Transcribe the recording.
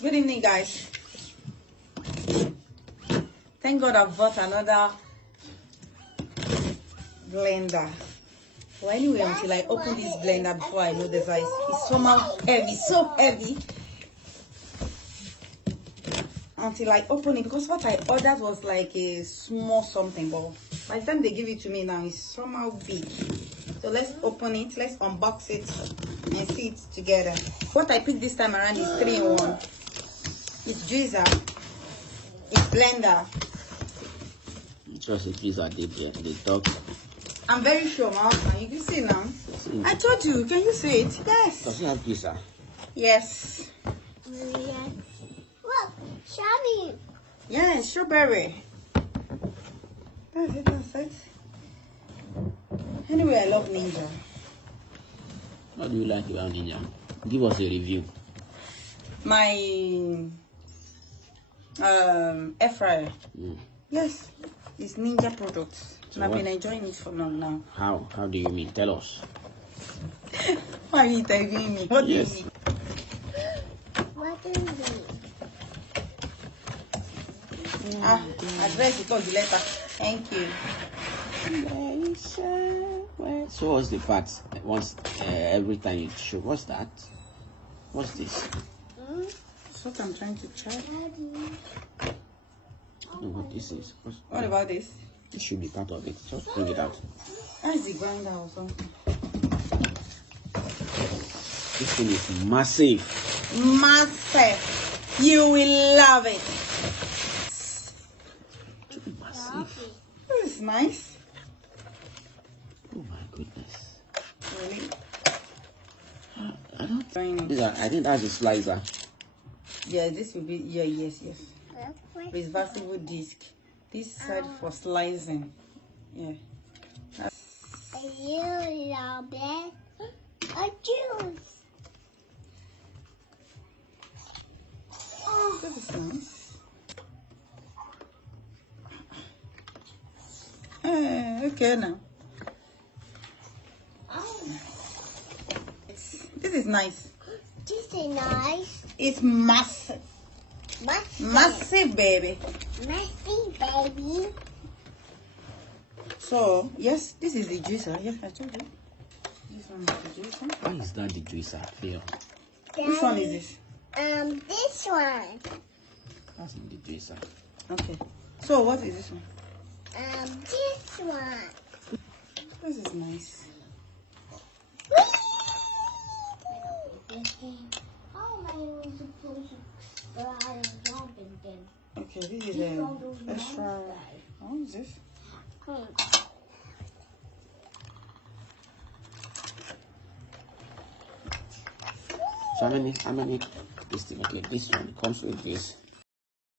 Good evening, guys. Thank God I've bought another blender. Well, anyway, until I open this blender before I know the size. It's somehow heavy, so heavy. Until I open it, because what I ordered was like a small something, but by the time they give it to me now, it's somehow big. So let's open it, let's unbox it and see it together. What I picked this time around is 3-in-1. It's juicer, it's blender. Just a juicer, they talk. I'm very sure, my husband. You can see now. See. I told you. Can you see it? Yes. Does it have juicer? Yes. Look, strawberry. Yes, strawberry. That's it. That's it. Anyway, I love Ninja. What do you like about Ninja? Give us a review. My air fryer. Yes, it's Ninja products. So I've been enjoying it for long now. How? How do you mean? Tell us. Why are you telling me? What do you mean? What is it? Address it on the letter. Thank you. So what's the part? Once every time you show, what's that? What's this? That's what I'm trying to check. I don't know what this is. What about this? It should be part of it. Just bring it out. That's the grinder or something. This thing is massive. Massive. You will love it. Massive. This is nice. Oh my goodness. Really? I don't. I think that's a slicer. Yeah, this will be. Yeah, yes. Reversible disc. This side for slicing. Yeah. You love it? A juice. Oh, this is nice. Okay now. This is nice. This is nice. It's massive. Massive, baby. Massive, baby. So, yes, this is the juicer. Yes, I told you. This one is the juicer. Why is that the juicer? Feel. Which one is this? This one. That's not the juicer. Okay. So, what is this one? This one. This is nice. Okay, this is an extra. What is this? So how many this thing? Okay, this one comes with this.